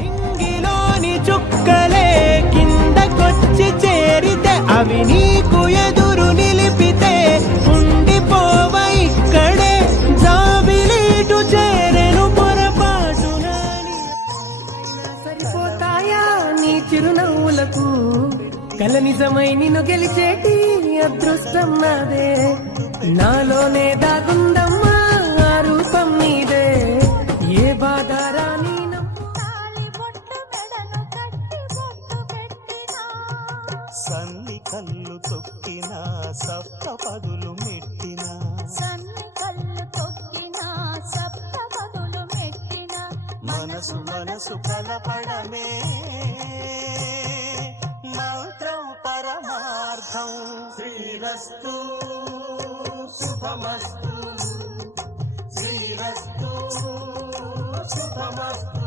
నింగిలోని చుక్కలే కిందకొచ్చి చేరితే అవి నీకు ఎదురు నిలిపితే ఉండిపోవ ఇక్కడే జాబిలీటు చేరెను పొరపాటున సరిపోతాయా నీ చిరునవ్వులకు కల నిజమై నిన్ను గెలిచేటి అదృష్టం నాదే నాలోనే దాగుందమ్మా ఆ రూపం నీదే ఏ బాధ రాని సన్ని కళ్ళు తొక్కిన సప్త పదులు మెట్టిన మనసు మనసు కలపడమే మంత్రం పరమార్థం శ్రీరస్తు శుభమస్తు శ్రీరస్తు శుభమస్తు